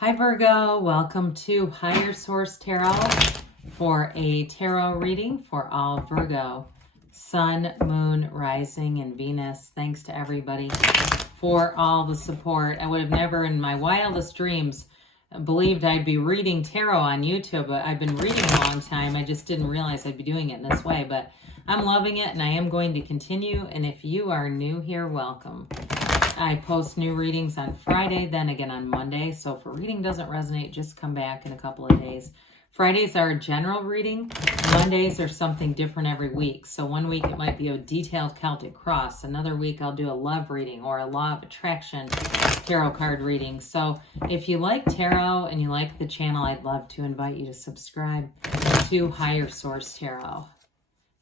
Hi Virgo, welcome to Higher Source Tarot for a tarot reading for all Virgo, Sun, Moon, Rising, and Venus. Thanks to everybody for all the support. I would have never in my wildest dreams believed I'd be reading tarot on YouTube. I've been reading a long time. I just didn't realize I'd be doing it in this way, but I'm loving it and I am going to continue. And if you are new here, welcome. I post new readings on Friday, then again on Monday. So if a reading doesn't resonate, just come back in a couple of days. Fridays are a general reading. Mondays are something different every week. So one week it might be a detailed Celtic cross. Another week I'll do a love reading or a law of attraction tarot card reading. So if you like tarot and you like the channel, I'd love to invite you to subscribe to Higher Source Tarot.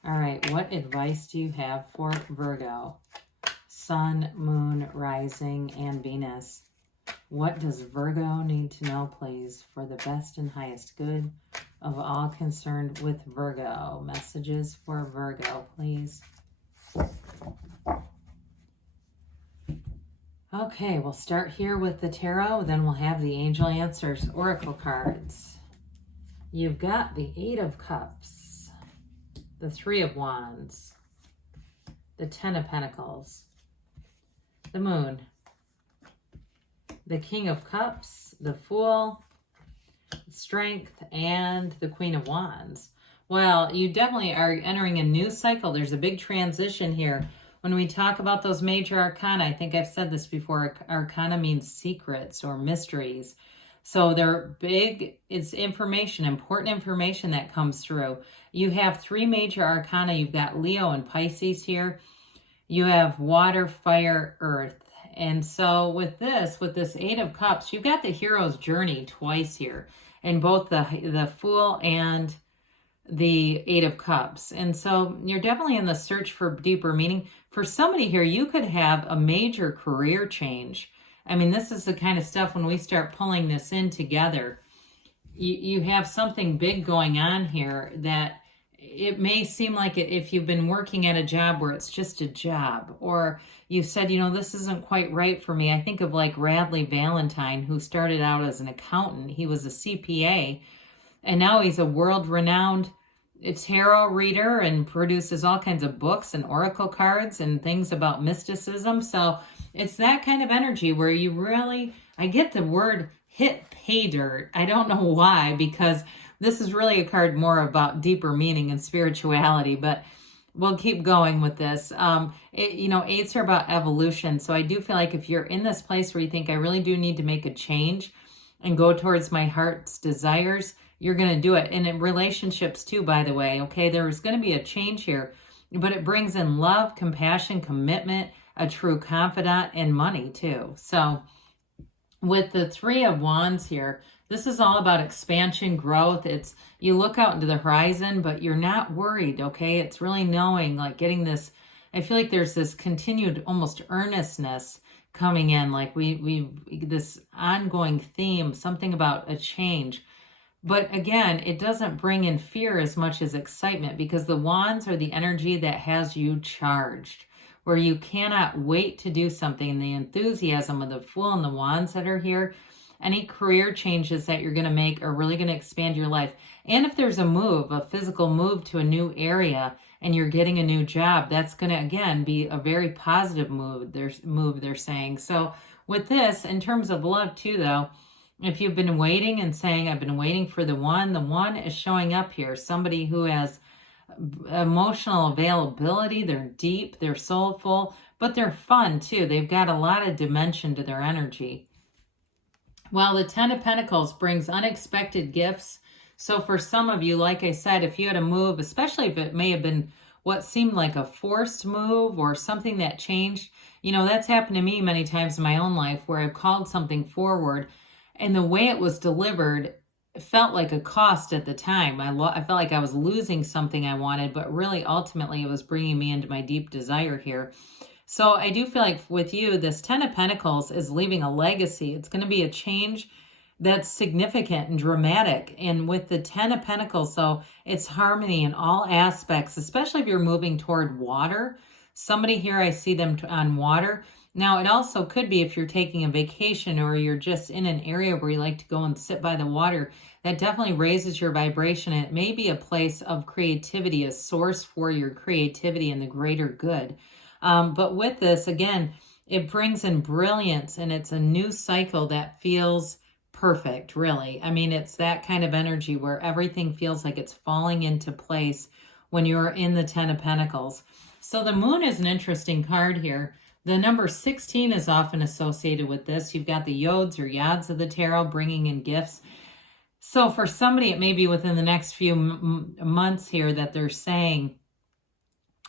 All right, what advice do you have for Virgo? Sun, Moon, Rising, and Venus. What does Virgo need to know, please, for the best and highest good of all concerned with Virgo? Messages for Virgo, please. Okay, we'll start here with the tarot, then we'll have the Angel Answers Oracle cards. You've got the Eight of Cups, the Three of Wands, the Ten of Pentacles, the Moon, the King of Cups, the Fool, Strength, and the Queen of Wands. Well, you definitely are entering a new cycle. There's a big transition here. When we talk about those major arcana, I think I've said this before, arcana means secrets or mysteries. So they're big, it's information, important information that comes through. You have three major arcana. You've got Leo and Pisces here. You have water, fire, earth. And so with this Eight of Cups, you've got the hero's journey twice here in both the Fool and the Eight of Cups. And so you're definitely in the search for deeper meaning. For somebody here, you could have a major career change. I mean, this is the kind of stuff when we start pulling this in together, you have something big going on here that it may seem like it if you've been working at a job where it's just a job, or you've said, you know, this isn't quite right for me. I think of like Radley Valentine, who started out as an accountant. He was a CPA, and now he's a world-renowned tarot reader and produces all kinds of books and oracle cards and things about mysticism. So it's that kind of energy where you really, I get the word hit pay dirt. I don't know why, because this is really a card more about deeper meaning and spirituality, but we'll keep going with this. Eights are about evolution. So I do feel like if you're in this place where you think I really do need to make a change and go towards my heart's desires, you're going to do it. And in relationships too, by the way, okay, there's going to be a change here, but it brings in love, compassion, commitment, a true confidant, and money too. So with the Three of Wands here, this is all about expansion, growth. It's you look out into the horizon, but you're not worried, okay? It's really knowing, like getting this, I feel like there's this continued almost earnestness coming in, like we this ongoing theme, something about a change. But again, it doesn't bring in fear as much as excitement, because the wands are the energy that has you charged, where you cannot wait to do something. The enthusiasm of the Fool and the wands that are here, any career changes that you're going to make are really going to expand your life. And if there's a move, a physical move to a new area, and you're getting a new job, that's going to, again, be a very positive move, they're saying. So with this, in terms of love too, though, if you've been waiting and saying, I've been waiting for the one is showing up here. Somebody who has emotional availability, they're deep, they're soulful, but they're fun too. They've got a lot of dimension to their energy. Well, the Ten of Pentacles brings unexpected gifts. So for some of you, like I said, if you had a move, especially if it may have been what seemed like a forced move or something that changed, you know, that's happened to me many times in my own life where I've called something forward and the way it was delivered felt like a cost at the time. I felt like I was losing something I wanted, but really ultimately it was bringing me into my deep desire here. So I do feel like with you, this Ten of Pentacles is leaving a legacy. It's going to be a change that's significant and dramatic. And with the Ten of Pentacles, so it's harmony in all aspects, especially if you're moving toward water. Somebody here, I see them on water. Now, it also could be if you're taking a vacation or you're just in an area where you like to go and sit by the water, that definitely raises your vibration. And it may be a place of creativity, a source for your creativity and the greater good. But with this, again, it brings in brilliance, and it's a new cycle that feels perfect, really. I mean, it's that kind of energy where everything feels like it's falling into place when you're in the Ten of Pentacles. So the moon is an interesting card here. The number 16 is often associated with this. You've got the yods or yads of the tarot bringing in gifts. So for somebody, it may be within the next few months here that they're saying,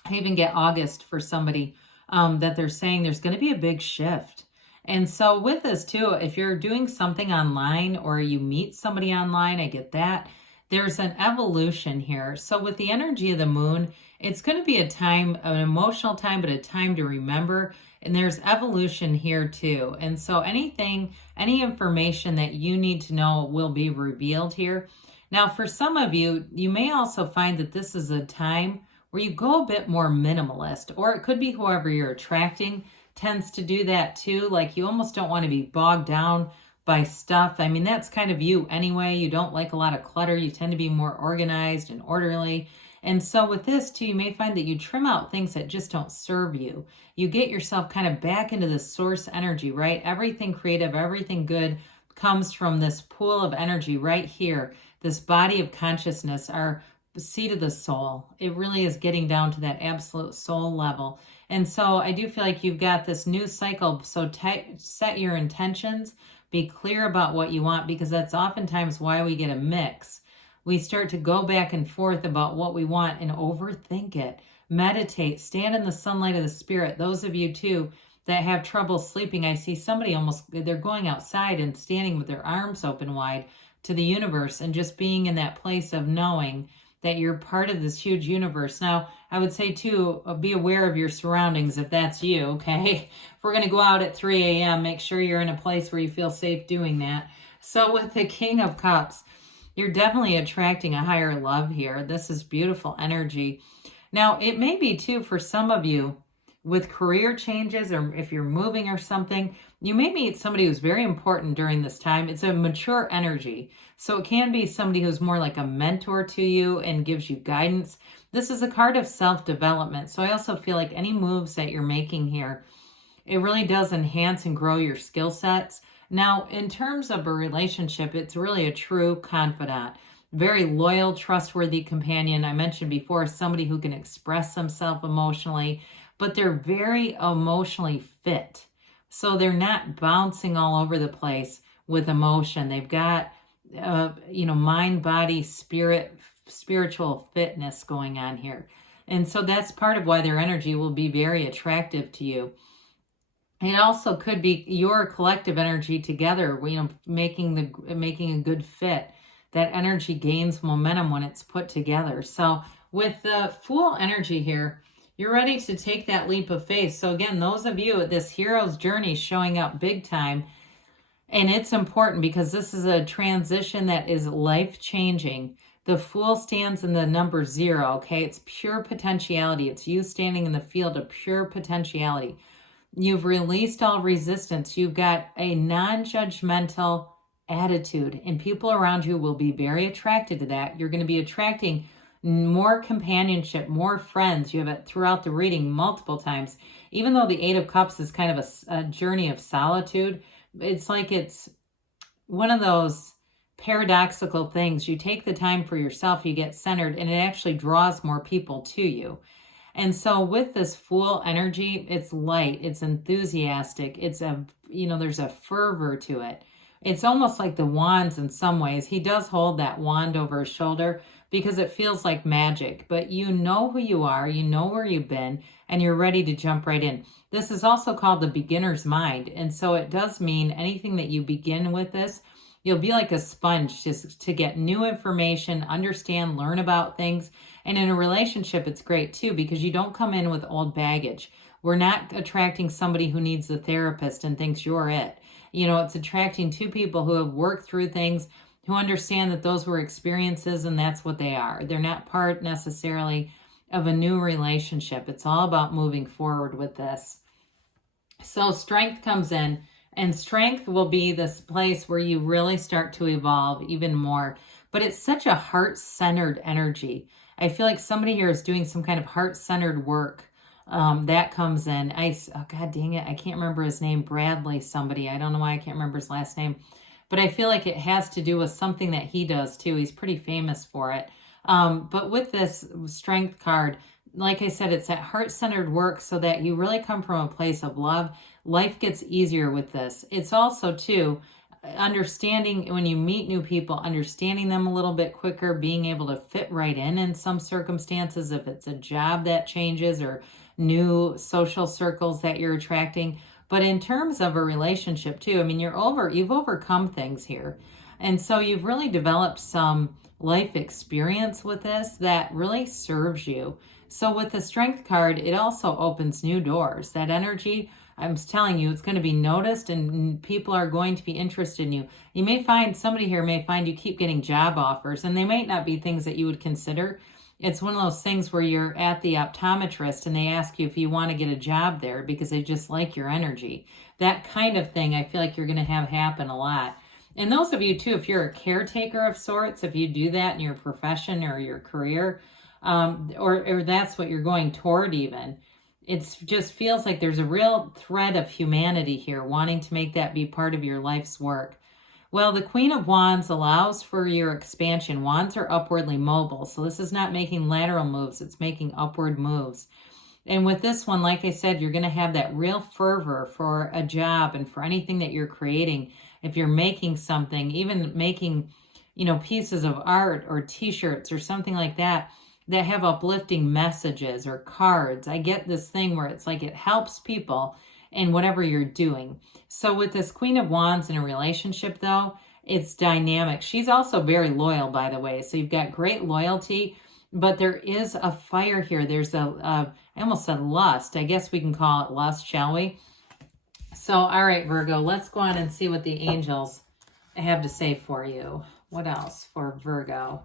I even get August for somebody, that they're saying there's going to be a big shift. And so with this too, if you're doing something online or you meet somebody online, I get that. There's an evolution here. So with the energy of the moon, it's going to be a time, an emotional time, but a time to remember. And there's evolution here too. And so any information that you need to know will be revealed here. Now, for some of you, you may also find that this is a time where you go a bit more minimalist, or it could be whoever you're attracting tends to do that too. Like you almost don't want to be bogged down by stuff. I mean, that's kind of you anyway. You don't like a lot of clutter. You tend to be more organized and orderly. And so with this too, you may find that you trim out things that just don't serve you. You get yourself kind of back into the source energy, right? Everything creative, everything good comes from this pool of energy right here. This body of consciousness, our seat of the soul. It really is getting down to that absolute soul level. And so I do feel like you've got this new cycle. So set your intentions, be clear about what you want, because that's oftentimes why we get a mix. We start to go back and forth about what we want and overthink it. Meditate, stand in the sunlight of the spirit. Those of you too that have trouble sleeping, I see somebody they're going outside and standing with their arms open wide to the universe and just being in that place of knowing that you're part of this huge universe. Now, I would say too, be aware of your surroundings if that's you, okay? If we're going to go out at 3 a.m., make sure you're in a place where you feel safe doing that. So with the King of Cups, you're definitely attracting a higher love here. This is beautiful energy. Now, it may be too for some of you with career changes, or if you're moving or something, you may meet somebody who's very important during this time. It's a mature energy. So it can be somebody who's more like a mentor to you and gives you guidance. This is a card of self-development. So I also feel like any moves that you're making here, it really does enhance and grow your skill sets. Now, in terms of a relationship, it's really a true confidant. Very loyal, trustworthy companion. I mentioned before, somebody who can express themselves emotionally, but they're very emotionally fit. So they're not bouncing all over the place with emotion. They've got, mind, body, spirit, spiritual fitness going on here. And so that's part of why their energy will be very attractive to you. It also could be your collective energy together, making a good fit. That energy gains momentum when it's put together. So with the Fool energy here, you're ready to take that leap of faith. So again, those of you at this hero's journey showing up big time, and it's important because this is a transition that is life-changing. The Fool stands in the number 0, okay? It's pure potentiality. It's you standing in the field of pure potentiality. You've released all resistance. You've got a non-judgmental attitude, and people around you will be very attracted to that. You're going to be attracting more companionship, more friends. You have it throughout the reading multiple times. Even though the 8 of Cups is kind of a journey of solitude, it's like it's one of those paradoxical things. You take the time for yourself, you get centered, and it actually draws more people to you. And so with this Fool energy, it's light, it's enthusiastic, it's there's a fervor to it. It's almost like the wands in some ways. He does hold that wand over his shoulder because it feels like magic, but you know who you are, you know where you've been, and you're ready to jump right in. This is also called the beginner's mind. And so it does mean anything that you begin with this, you'll be like a sponge just to get new information, understand, learn about things. And in a relationship, it's great too, because you don't come in with old baggage. We're not attracting somebody who needs a therapist and thinks you're it. It's attracting two people who have worked through things, who understand that those were experiences and that's what they are. They're not part necessarily of a new relationship. It's all about moving forward with this. So strength comes in, and strength will be this place where you really start to evolve even more. But it's such a heart-centered energy. I feel like somebody here is doing some kind of heart-centered work. That comes in. Oh, God dang it, I can't remember his name. Bradley somebody. I don't know why I can't remember his last name. But I feel like it has to do with something that he does too. He's pretty famous for it. But with this strength card, like I said, it's that heart-centered work so that you really come from a place of love. Life gets easier with this. It's also, too, understanding when you meet new people, understanding them a little bit quicker, being able to fit right in some circumstances, if it's a job that changes or new social circles that you're attracting. But in terms of a relationship, too, I mean, you've overcome things here. And so you've really developed some life experience with this that really serves you. So with the strength card, it also opens new doors. That energy, I'm telling you, it's going to be noticed and people are going to be interested in you. You may find, somebody here may find you keep getting job offers, and they might not be things that you would consider. It's one of those things where you're at the optometrist and they ask you if you want to get a job there because they just like your energy. That kind of thing I feel like you're going to have happen a lot. And those of you too, if you're a caretaker of sorts, if you do that in your profession or your career, or that's what you're going toward even, it just feels like there's a real thread of humanity here, wanting to make that be part of your life's work. Well, the Queen of Wands allows for your expansion. Wands are upwardly mobile, so this is not making lateral moves, it's making upward moves. And with this one, like I said, you're going to have that real fervor for a job and for anything that you're creating. If you're making something, even making, pieces of art or t-shirts or something like that, that have uplifting messages or cards. I get this thing where it's like it helps people in whatever you're doing. So with this Queen of Wands in a relationship, though, it's dynamic. She's also very loyal, by the way. So you've got great loyalty, but there is a fire here. There's I almost said lust. I guess we can call it lust, shall we? So, all right, Virgo, let's go on and see what the angels have to say for you. What else for Virgo?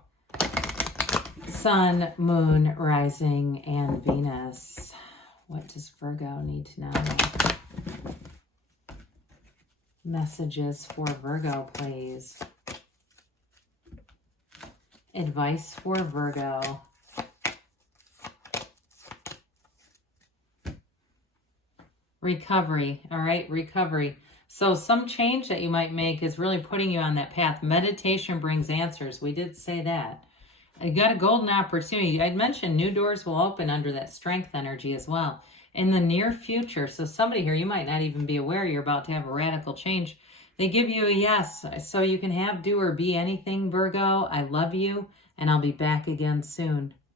Sun, Moon, Rising, and Venus. What does Virgo need to know? Messages for Virgo, please. Advice for Virgo. Recovery. All right, recovery. So some change that you might make is really putting you on that path. Meditation brings answers. We did say that. You got a golden opportunity. I'd mentioned new doors will open under that strength energy as well in the near future. So somebody here, you might not even be aware you're about to have a radical change. They give you a yes, so you can have, do, or be anything, Virgo. I love you, and I'll be back again soon.